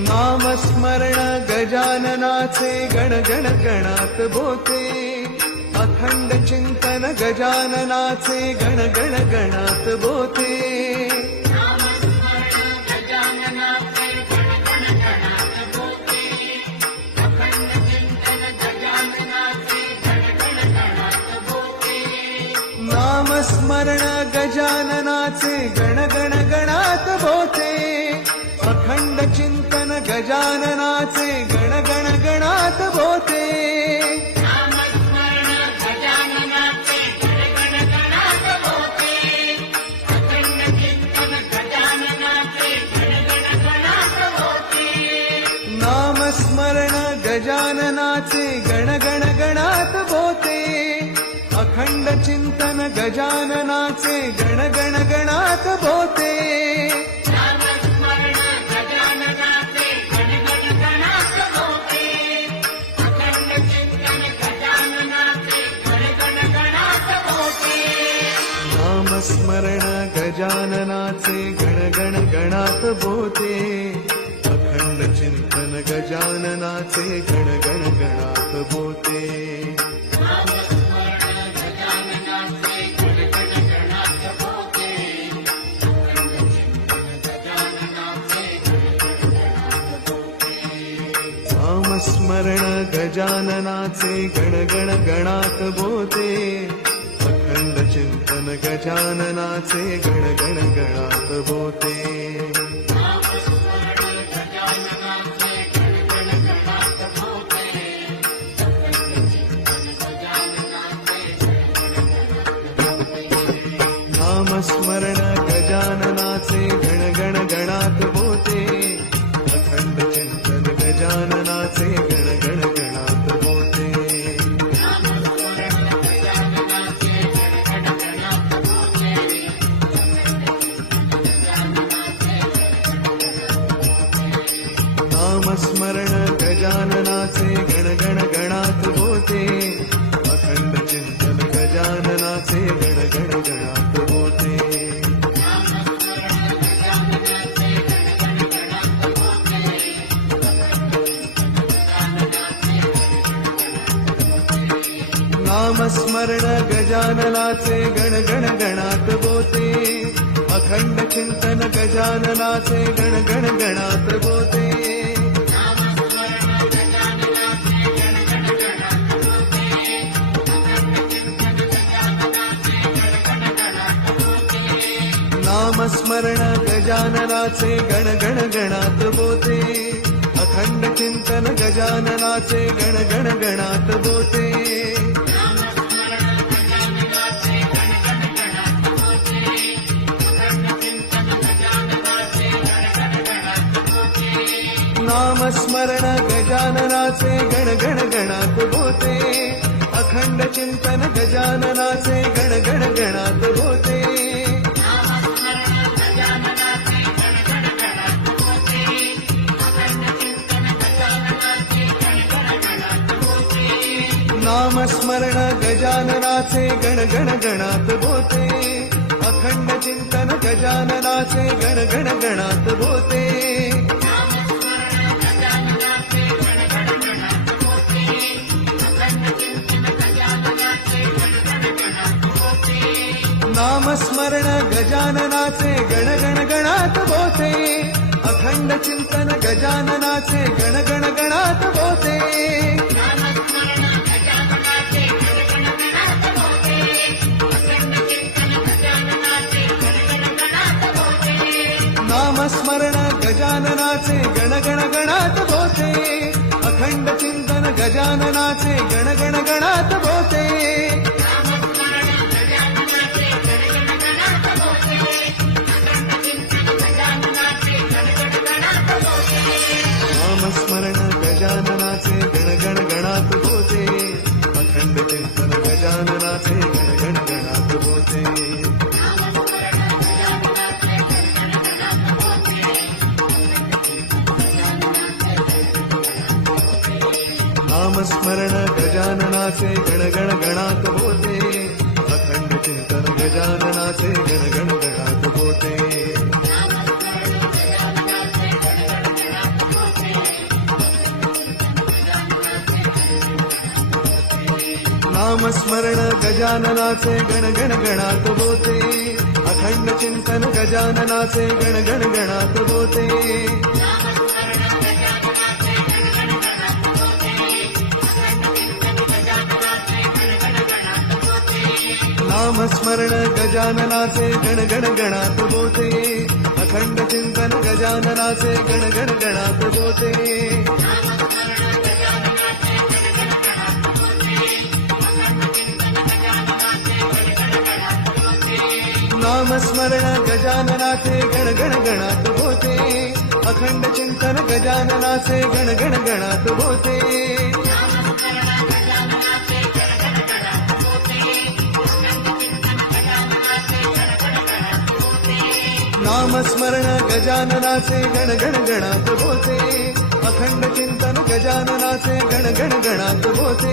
नामस्मरण गजाननाचे गण गण गणात बोते. अखंड चिंतन गजाननाचे गण गण गणात बोते. नामस्मरण गजाननाचे गण गजाननाचे गण गण गणात भोते नामस्मरण गजाननाचे गण गण गणात भोते अखंड चिंतन गजाननाचे गण गण गणात बोते. स्मरण गजाननाचे गण गण गणात बोते. अखंड चिंतन गजाननाचे गण गण गणात बोते. स्मरण गजाननाचे गण गण गणात बोते. चिंतन गजाननाचे गण गण गणात बोते. नामस्मरण गजाननाचे गण गण गणात बोते अखंड चिंतन गजाननाचे गण गण गणात बोते नामस्मरण गजाननाचे गण गण गणात बोते अखंड चिंतन गजाननाचे गण गण गणात बोते स्मरण गजाननाचे गण गण गणात बोते अखंड चिंतन गजाननाचे गण गण गणात बोते नामस्मरण गजाननाचे गण गण गण नामस्मरण गजाननाचे गण गण गणात भोते अखंड चिंतन गजाननाचे गण गण गणात भोते नामस्मरण गजाननाचे गण गण गणात भोते अखंड चिंतन गजाननाचे गण गण गणात बोते. नामस्मरण गजाननाचे गण गण गणात भोते अखंड चिंतन गजाननाचे गण गण गणात भोते स्मरण गजानना से गण गण गणात होते. अखंड चिंतन गजाननाचे गण गण गणात होते. गजानना से गण गण गणात होते. अखंड चिंतन गजाननाचे गण गण गणात होते. नामस्मरण गजाननाचे गण गण गणात होते अखंड चिंतन गजाननाचे गण गण गणात होते नामस्मरण गजाननाचे गण गण गणात होते अखंड चिंतन गजाननाचे गण गण गणात होते नामस्मरण गजाननाचे गण गण गणात होते. अखंड चिंतन गजाननाचे गण गण गणात होते.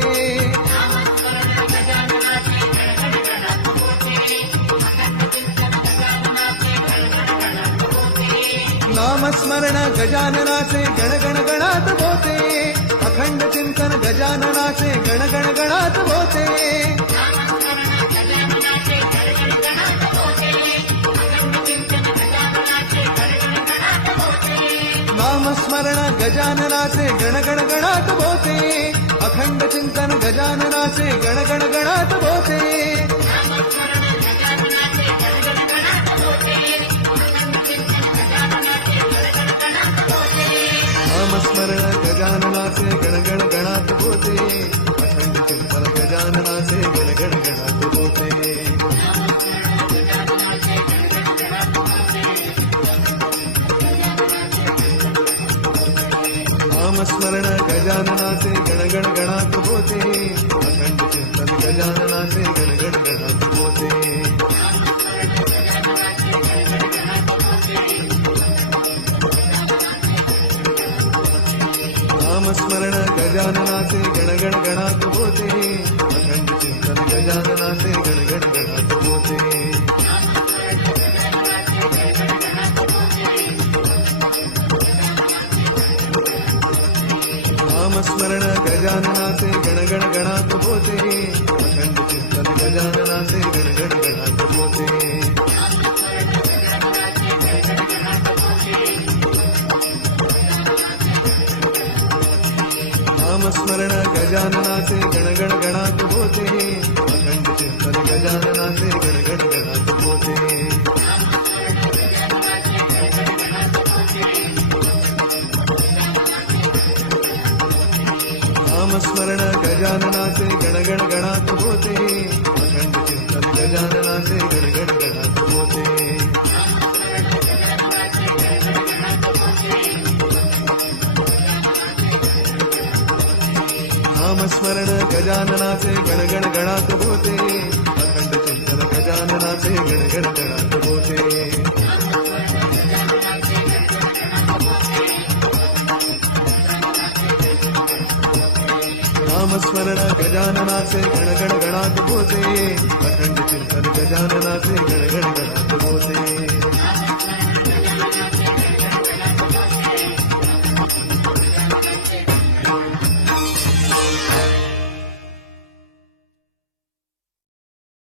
नामस्मरण गजाननाचे गण गण गणात होते. अखंड चिंतन गजाननाचे गण गण गणात होते. गजाननाचे गण गण गणात होते अखंड चिंतन गजाननाचे गण गण गणात होते नामस्मरण गजाननाचे गण गण गणात होते। अखंड चिंतन गजाननाचे गण गण गणात होते। नामस्मरण गजाननाचे गण गण गणात होते। अखंड चिंतन गजाननाचे गण गण गणात होते। నామస్మరణ గజాననాథే గణగణ గణాత్మపోతే అఖండ చిత్తన గజాననాథే గణగణ గణాత్మపోతే నామస్మరణ గజాననాథే గణగణ గణాత్మపోతే అఖండ చిత్తన గజాననాథే గణగణ గణాత్మపోతే नामस्मरण गजाननाचे गण गण गणात होते. अखंड चिंतन गजाननाचे गण गण गणात होते. नामस्मरण गजाननाचे गण गण गणात होते. अखंड चिंतन गजाननाचे गण गण गणात चिंतन गजानना से गण गण गणात बोते अखंड चिंतन गजानना से गण गण गणात बोते